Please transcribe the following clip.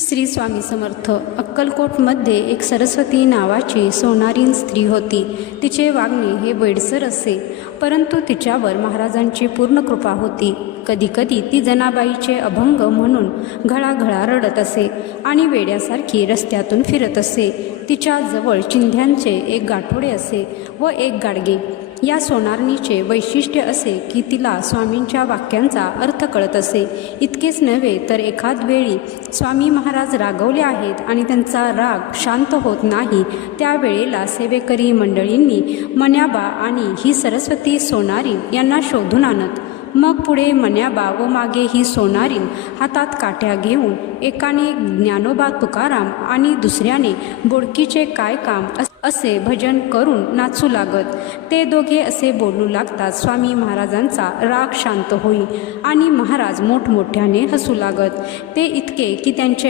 श्री स्वामी समर्थ. अक्कलकोटमध्ये एक सरस्वती नावाची सोनारीन स्त्री होती. तिचे वागणे हे वेडसर असे, परंतु तिच्यावर महाराजांची पूर्ण कृपा होती. कधीकधी ती जनाबाईचे अभंग म्हणून घळाघळा रडत असे आणि वेड्यासारखी रस्त्यातून फिरत असे. तिच्याजवळ चिंध्यांचे एक गाठोडे असे व एक गाडगे. या सोनारणीचे वैशिष्ट्य असे की तिला स्वामींच्या वाक्यांचा अर्थ कळत असे. इतकेच नव्हे तर एखाद वेळी स्वामी महाराज रागवले आहेत आणि त्यांचा राग शांत होत नाही, त्यावेळेला सेवेकरी मंडळींनी मन्याबा आणि ही सरस्वती सोनारीन यांना शोधून आणत. मग पुढे मन्याबा व मागे ही सोनारीन हातात काठ्या घेऊन एकाने ज्ञानोबा तुकाराम आणि दुसऱ्याने बोडकीचे काय काम असे भजन करून नाचू लागत. ते दोघे असे बोलू लागतात स्वामी महाराजांचा राग शांत होई आणि महाराज मोठमोठ्याने हसू लागत. ते इतके की त्यांचे